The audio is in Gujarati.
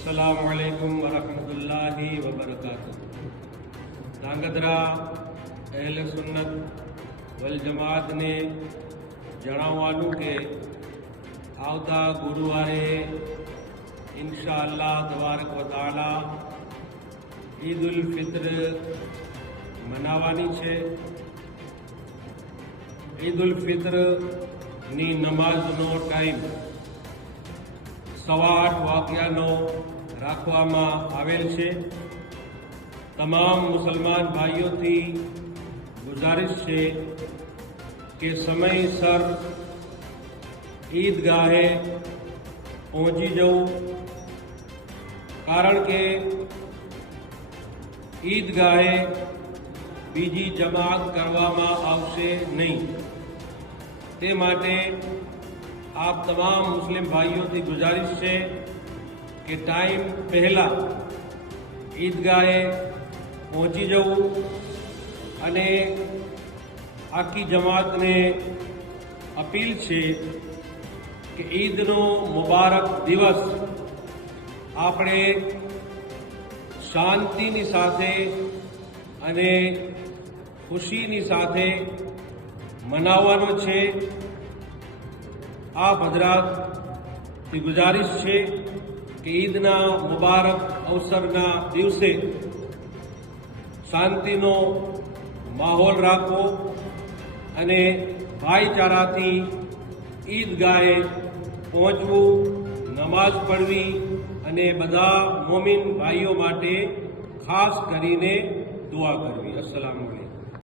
અસલામુ અલૈકુમ વરહમતુલ્લાહી વબરકાતુ ધાંગધ્રા અહેલ સુન્નત વલ જમાતને જણાવવાનું કે આવતા ગુરુવારે ઇન્શા અલ્લાહ તબારક વતાલા ઈદ ઉલ ફિત્ર મનાવવાની છે ઈદ ઉલ ફિત્રની નમાઝનો ટાઈમ સવા આઠ વાગ્યાનો રાખવામાં આવેલ છે તમામ મુસલમાન ભાઈઓથી ગુજારિશ છે કે સમયસર ઈદગાહે પહોંચી જવું કારણ કે ઈદગાહે બીજી જમાત કરવામાં આવશે નહીં તે માટે આપ તમામ મુસ્લિમ ભાઈઓથી ગુજારિશ છે કે ટાઈમ પહેલાં ઈદગાહે પહોંચી જવું અને આખી જમાતને અપીલ છે કે ઈદનો મુબારક દિવસ આપણે શાંતિની સાથે અને ખુશીની સાથે મનાવવાનો છે આ ભદ્રાતથી ગુજારિશ છે કે ઈદના મુબારક અવસરના દિવસે શાંતિનો માહોલ રાખવો અને ભાઈચારાથી ઈદગાહે પહોંચવું, નમાઝ પઢવી અને બધા મોમિન ભાઈઓ માટે ખાસ કરીને દુઆ કરવી. અસલામ